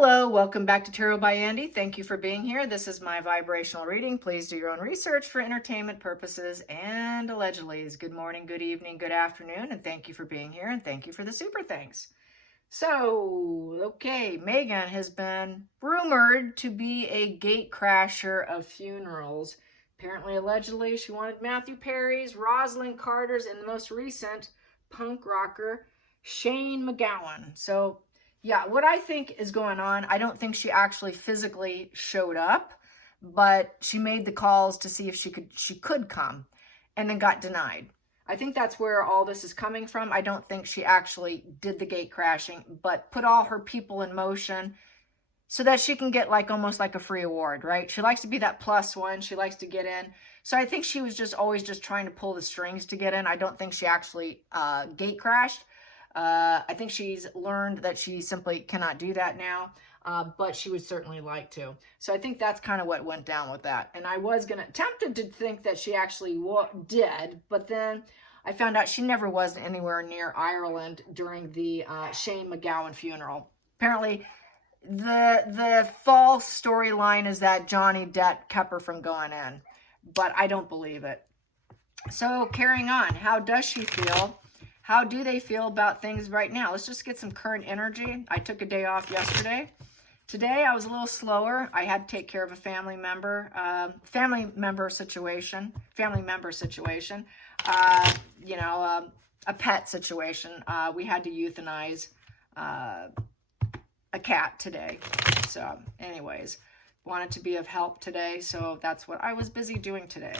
Hello, welcome back to Tarot by Andy. Thank you for being here. This is my vibrational reading. Please do your own research for entertainment purposes and allegedly. Good morning, good evening, good afternoon, and thank you for being here, and thank you for the super thanks. So, okay, Meghan has been rumored to be a gate crasher of funerals. Apparently, allegedly, she wanted Matthew Perry's, Rosalind Carter's, and the most recent punk rocker, Shane MacGowan. So, yeah, what I think is going on, I don't think she actually physically showed up, but she made the calls to see if she could come and then got denied. I think that's where all this is coming from. I don't think she actually did the gate crashing, but put all her people in motion so that she can get almost like a free award, right? She likes to be that plus one. She likes to get in. So I think she was always trying to pull the strings to get in. I don't think she actually gate crashed. I think she's learned that she simply cannot do that now, but she would certainly like to. So I think that's kind of what went down with that. And I was tempted to think that she actually did, but then I found out she never was anywhere near Ireland during the Shane MacGowan funeral. Apparently, the false storyline is that Johnny Depp kept her from going in, but I don't believe it. So carrying on, how does she feel? How do they feel about things right now? Let's just get some current energy. I took a day off yesterday. Today, I was a little slower. I had to take care of a family member situation, a pet situation. We had to euthanize a cat today. So anyways, wanted to be of help today. So that's what I was busy doing today.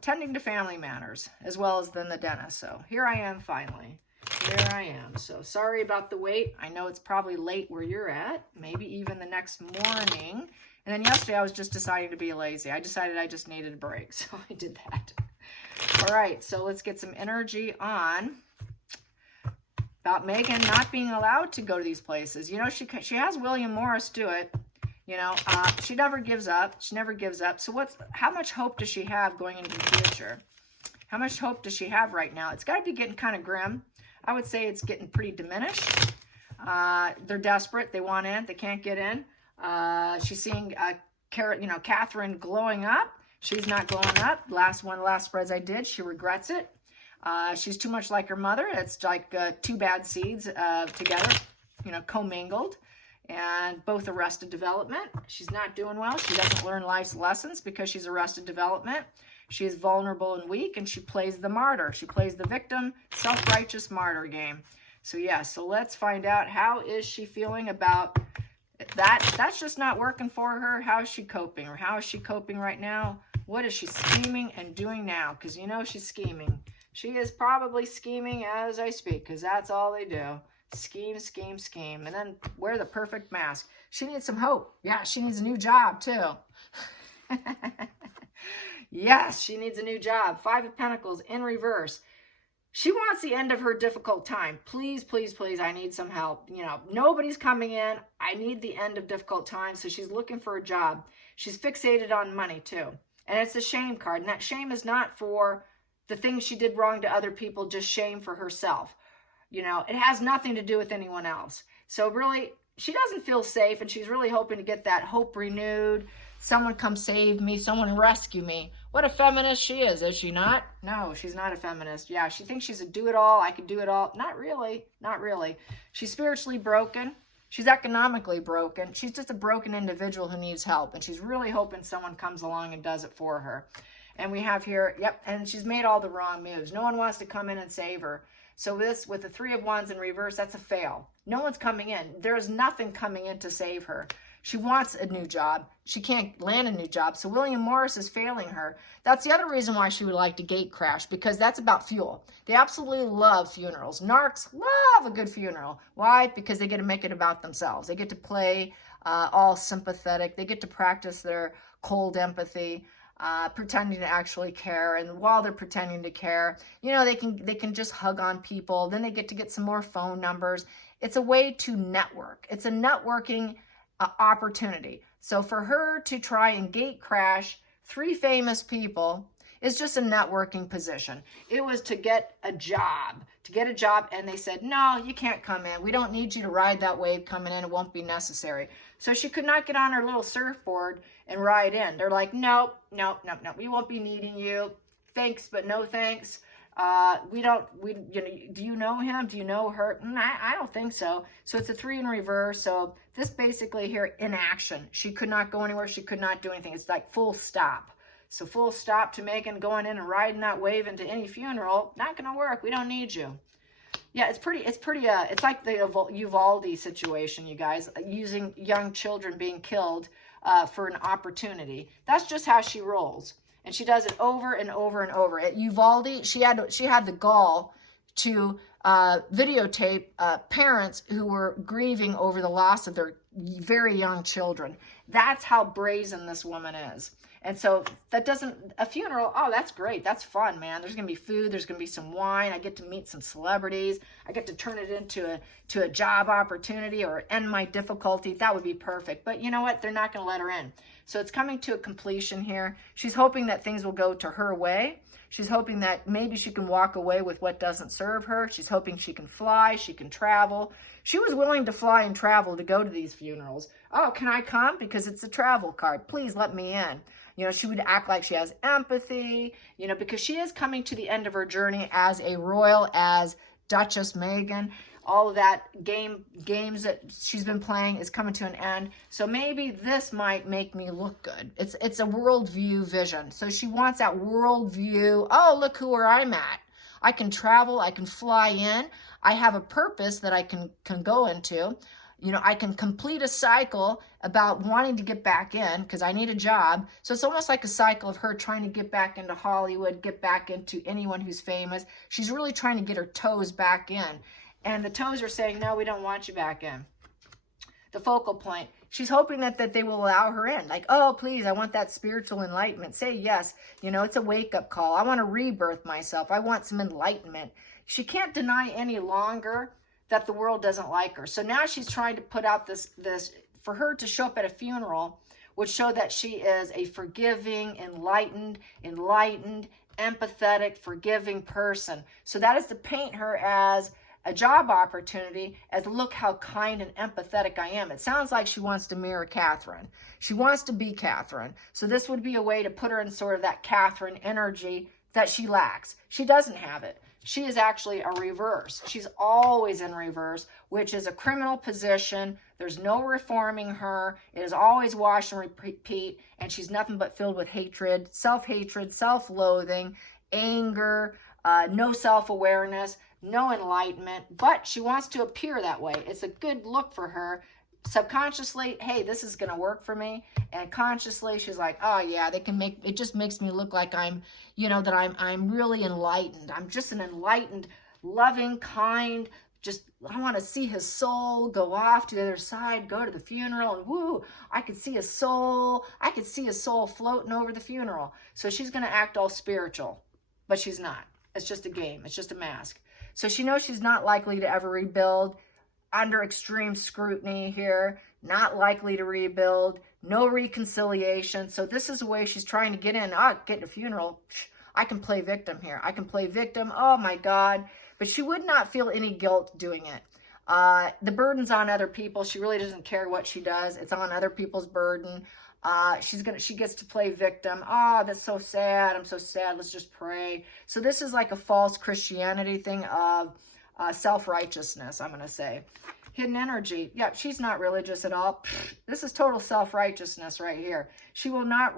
Tending to family matters, as well as then the dentist. So here I am finally. Here I am. So sorry about the wait. I know it's probably late where you're at, maybe even the next morning. And then yesterday I was just deciding to be lazy. I decided I just needed a break, so I did that. All right, so let's get some energy on about Meghan not being allowed to go to these places. You know, she has William Morris do it. You know, she never gives up. She never gives up. So how much hope does she have going into the future? How much hope does she have right now? It's got to be getting kind of grim. I would say it's getting pretty diminished. They're desperate. They want in. They can't get in. She's seeing Catherine glowing up. She's not glowing up. Last spreads I did, she regrets it. She's too much like her mother. It's like two bad seeds together, commingled. And both arrested development. She's not doing well. She doesn't learn life's lessons because she's arrested development. She is vulnerable and weak, and she plays the martyr. She plays the victim, self-righteous martyr game. So yeah, so let's find out, how is she feeling about that? That's just not working for her. How is she coping? Or how is she coping right now? What is she scheming and doing now? Because she's scheming. She is probably scheming as I speak, because that's all they do. Scheme, scheme, scheme, and then wear the perfect mask. She needs some hope. Yeah, she needs a new job too. Yes, she needs a new job. 5 of Pentacles in reverse. She wants the end of her difficult time. Please, please, please, I need some help. Nobody's coming in. I need the end of difficult time. So she's looking for a job. She's fixated on money too. And it's a shame card. And that shame is not for the things she did wrong to other people, just shame for herself. It has nothing to do with anyone else. So really, she doesn't feel safe, and she's really hoping to get that hope renewed. Someone come save me. Someone rescue me. What a feminist she is she not? No, she's not a feminist. Yeah, she thinks she's a do-it-all. I can do it all. Not really. Not really. She's spiritually broken. She's economically broken. She's just a broken individual who needs help, and she's really hoping someone comes along and does it for her. And we have here, yep, and she's made all the wrong moves. No one wants to come in and save her. So this, with the 3 of Wands in reverse, that's a fail. No one's coming in. There is nothing coming in to save her. She wants a new job. She can't land a new job. So William Morris is failing her. That's the other reason why she would like to gate crash, because that's about fuel. They absolutely love funerals. Narcs love a good funeral. Why? Because they get to make it about themselves. They get to play all sympathetic. They get to practice their cold empathy. Pretending to actually care, and while they're pretending to care, they can just hug on people. Then they get some more phone numbers. It's a way to network. It's a networking opportunity. So for her to try and gate crash 3 famous people is just a networking position. It was to get a job, to get a job, and they said, no, you can't come in. We don't need you to ride that wave coming in. It won't be necessary. So she could not get on her little surfboard and ride in. They're like, no, we won't be needing you. Thanks, but no thanks. Do you know him? Do you know her? I don't think so. So it's a 3 in reverse. So this basically here, inaction. She could not go anywhere. She could not do anything. It's like full stop. So full stop to Megan going in and riding that wave into any funeral. Not going to work. We don't need you. Yeah, it's like the Uvalde situation, you guys, using young children being killed for an opportunity. That's just how she rolls. And she does it over and over and over. At Uvalde, she had the gall to videotape parents who were grieving over the loss of their very young children. That's how brazen this woman is. And so a funeral, oh, that's great. That's fun, man. There's going to be food. There's going to be some wine. I get to meet some celebrities. I get to turn it into a job opportunity or end my difficulty. That would be perfect. But you know what? They're not going to let her in. So it's coming to a completion here. She's hoping that things will go to her way. She's hoping that maybe she can walk away with what doesn't serve her. She's hoping she can fly, she can travel. She was willing to fly and travel to go to these funerals. Oh, can I come? Because it's a travel card. Please let me in. You know, she would act like she has empathy, you know, because she is coming to the end of her journey as a royal, as Duchess Megan. All of that games that she's been playing is coming to an end. So maybe this might make me look good. It's a worldview vision. So she wants that worldview. Oh, look where I'm at. I can travel. I can fly in. I have a purpose that I can go into. You know, I can complete a cycle about wanting to get back in because I need a job. So it's almost like a cycle of her trying to get back into Hollywood, get back into anyone who's famous. She's really trying to get her toes back in. And the toes are saying, no, we don't want you back in. The focal point. She's hoping that they will allow her in. Like, oh, please, I want that spiritual enlightenment. Say yes. You know, it's a wake-up call. I want to rebirth myself. I want some enlightenment. She can't deny any longer that the world doesn't like her. So now she's trying to put out this for her to show up at a funeral would show that she is a forgiving, enlightened, empathetic, forgiving person. So that is to paint her as a job opportunity, as look how kind and empathetic I am. It sounds like she wants to mirror Catherine. She wants to be Catherine. So this would be a way to put her in sort of that Catherine energy that she lacks. She doesn't have it. She is actually a reverse. She's always in reverse, which is a criminal position. There's no reforming her. It is always wash and repeat, and she's nothing but filled with hatred, self-loathing, anger, no self-awareness, no enlightenment, but she wants to appear that way. It's a good look for her. Subconsciously, hey, this is going to work for me. And consciously, she's like, oh yeah, it just makes me look like I'm, you know, that I'm really enlightened. I'm just an enlightened, loving, kind, I want to see his soul go off to the other side, go to the funeral, and woo, I could see his soul. I could see his soul floating over the funeral. So she's going to act all spiritual, but she's not. It's just a game. It's just a mask. So she knows she's not likely to ever rebuild, under extreme scrutiny here, not likely to rebuild, no reconciliation. So this is a way she's trying to get in. Get a funeral. I can play victim here. I can play victim. Oh my God. But she would not feel any guilt doing it. The burden's on other people. She really doesn't care what she does. It's on other people's burden. She gets to play victim. Oh, that's so sad. I'm so sad. Let's just pray. So this is like a false Christianity thing of self-righteousness, I'm going to say. Hidden energy. Yep, she's not religious at all. This is total self-righteousness right here. She will not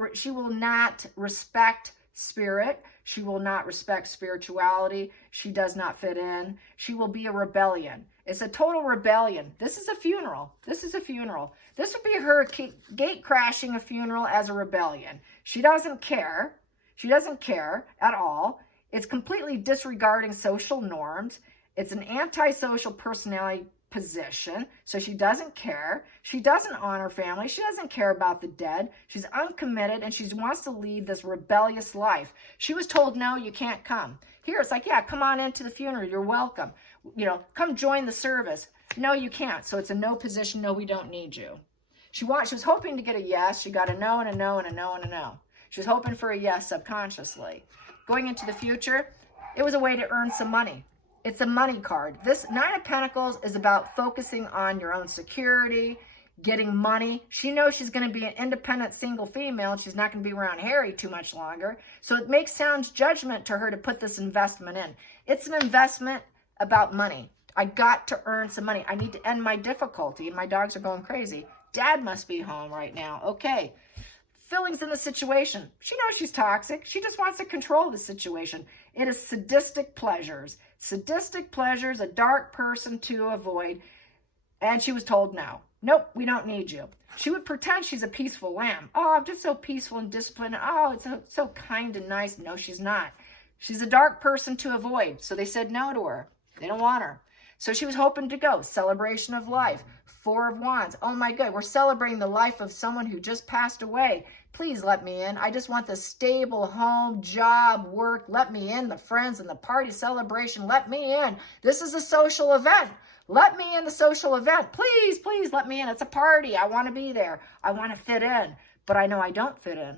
respect spirit. She will not respect spirituality. She does not fit in. She will be a rebellion. It's a total rebellion. This is a funeral. This is a funeral. This would be her gate crashing a funeral as a rebellion. She doesn't care. She doesn't care at all. It's completely disregarding social norms. It's an antisocial personality position, so she doesn't care. She doesn't honor family. She doesn't care about the dead. She's uncommitted, and she wants to lead this rebellious life. She was told, no, you can't come. Here, it's like, yeah, come on into the funeral. You're welcome. You know, come join the service. No, you can't. So it's a no position. No, we don't need you. She was hoping to get a yes. She got a no and a no and a no and a no. She was hoping for a yes subconsciously. Going into the future, it was a way to earn some money. It's a money card. This Nine of Pentacles is about focusing on your own security, getting money. She knows she's going to be an independent single female. She's not going to be around Harry too much longer. So it makes sound judgment to her to put this investment in. It's an investment about money. I got to earn some money. I need to end my difficulty. And my dogs are going crazy. Dad must be home right now. Okay. Feelings in the situation. She knows she's toxic. She just wants to control the situation. It is sadistic pleasures. Sadistic pleasures, a dark person to avoid. And she was told no. Nope, we don't need you. She would pretend she's a peaceful lamb. Oh, I'm just so peaceful and disciplined. Oh, it's so kind and nice. No, she's not. She's a dark person to avoid. So they said no to her. They don't want her. So she was hoping to go. Celebration of life. Four of Wands. Oh my God, we're celebrating the life of someone who just passed away. Please let me in. I just want the stable home, job, work. Let me in. The friends and the party celebration. Let me in. This is a social event. Let me in the social event. Please, please let me in. It's a party. I want to be there. I want to fit in. But I know I don't fit in.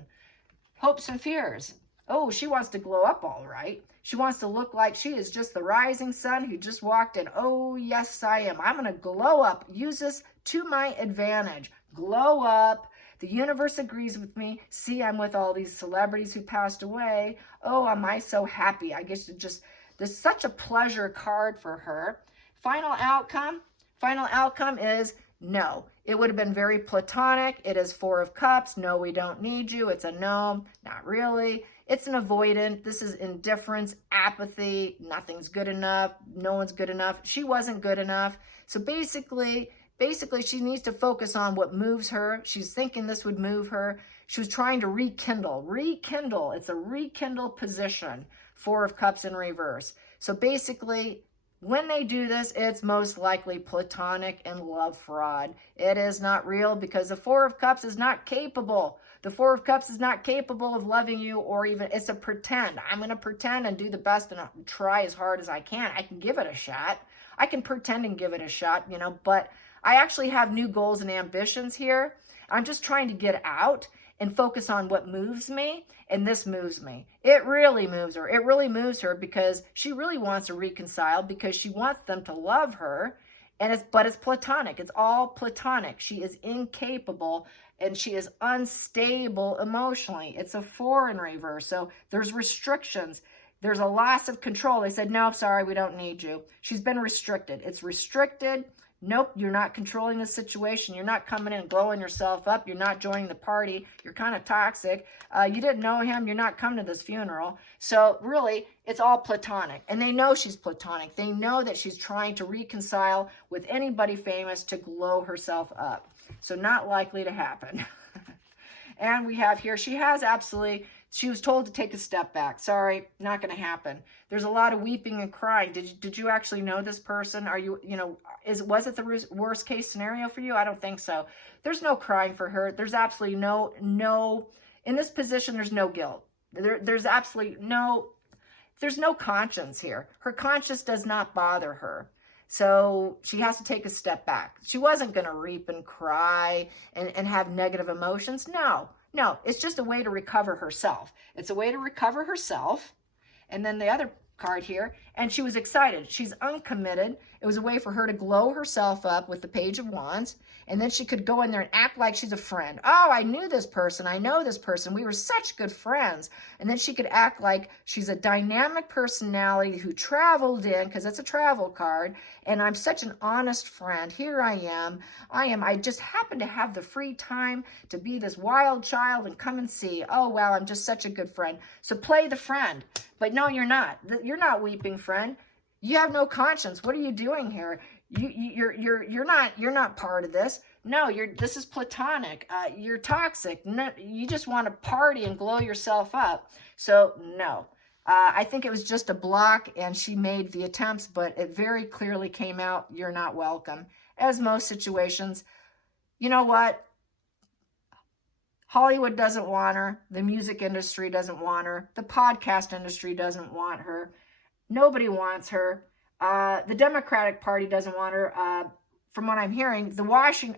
Hopes and fears. Oh, she wants to glow up all right. She wants to look like she is just the rising sun who just walked in. Oh, yes, I am. I'm going to glow up. Use this to my advantage. Glow up. The universe agrees with me. See, I'm with all these celebrities who passed away. Oh, am I so happy? I guess there's such a pleasure card for her. Final outcome is no. It would have been very platonic. It is Four of Cups. No, we don't need you. It's a no, not really. It's an avoidant. This is indifference, apathy. Nothing's good enough. No one's good enough. She wasn't good enough. So basically she needs to focus on what moves her. She's thinking this would move her. She was trying to rekindle. Rekindle. It's a rekindle position. Four of Cups in reverse. So basically, when they do this, it's most likely platonic and love fraud. It is not real because the Four of Cups is not capable. The Four of Cups is not capable of loving you, or even, it's a pretend. I'm going to pretend and do the best and try as hard as I can. I can give it a shot. I can pretend and give it a shot, but I actually have new goals and ambitions here. I'm just trying to get out and focus on what moves me, and this moves me. It really moves her. It really moves her because she really wants to reconcile because she wants them to love her, but it's platonic. It's all platonic. She is incapable and she is unstable emotionally. It's a Four in reverse. So there's restrictions. There's a loss of control. They said, no, sorry, we don't need you. She's been restricted. It's restricted. Nope, you're not controlling the situation. You're not coming in and blowing yourself up. You're not joining the party. You're kind of toxic. You didn't know him. You're not coming to this funeral. So really, it's all platonic. And they know she's platonic. They know that she's trying to reconcile with anybody famous to glow herself up. So not likely to happen. And we have here, she was told to take a step back. Sorry, not going to happen. There's a lot of weeping and crying. Did you actually know this person? Are you, was it the worst case scenario for you? I don't think so. There's no crying for her. There's absolutely no, in this position, there's no guilt. There's absolutely there's no conscience here. Her conscience does not bother her. So she has to take a step back. She wasn't going to reap and cry and have negative emotions. No, it's just a way to recover herself. It's a way to recover herself. And then the other card here, and she was excited. She's uncommitted. It was a way for her to glow herself up with the Page of Wands. And then she could go in there and act like she's a friend. Oh, I knew this person. I know this person. We were such good friends. And then she could act like she's a dynamic personality who traveled in, because it's a travel card. And I'm such an honest friend. Here I am. I just happen to have the free time to be this wild child and come and see. Oh, wow, I'm just such a good friend. So play the friend. But no, you're not. You're not weeping, friend. You have no conscience. What are you doing here? You're not part of this. No, this is platonic. You're toxic. No, you just want to party and glow yourself up. So no, I think it was just a block, and she made the attempts, but it very clearly came out. You're not welcome. As most situations, you know what? Hollywood doesn't want her. The music industry doesn't want her. The podcast industry doesn't want her. Nobody wants her. The Democratic Party doesn't want her. From what I'm hearing,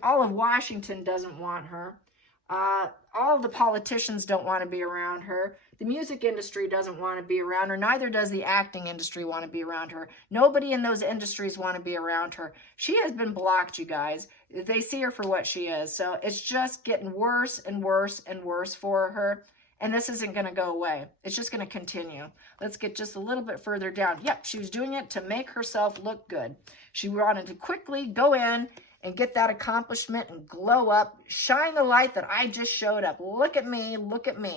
all of Washington doesn't want her. All the politicians don't want to be around her. The music industry doesn't want to be around her. Neither does the acting industry want to be around her. Nobody in those industries want to be around her. She has been blocked, you guys. They see her for what she is. So it's just getting worse and worse and worse for her. And this isn't going to go away. It's just going to continue. Let's get just a little bit further down. Yep, she was doing it to make herself look good. She wanted to quickly go in and get that accomplishment and glow up, shine the light that I just showed up. Look at me,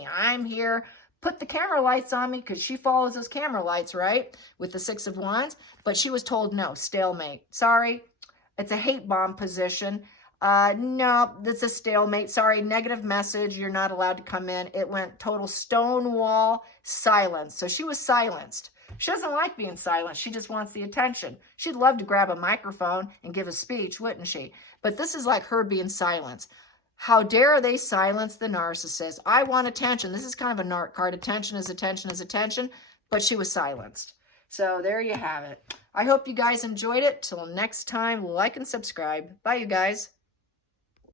I'm here. Put the camera lights on me, because she follows those camera lights, right? With the 6 of Wands. But she was told, no, stalemate. Sorry, it's a hate bomb position. No, that's a stalemate. Sorry, negative message. You're not allowed to come in. It went total stonewall silence. So she was silenced. She doesn't like being silent. She just wants the attention. She'd love to grab a microphone and give a speech, wouldn't she? But this is like her being silenced. How dare they silence the narcissist? I want attention. This is kind of a narc card. Attention is attention is attention. But she was silenced. So there you have it. I hope you guys enjoyed it. Till next time, like and subscribe. Bye, you guys.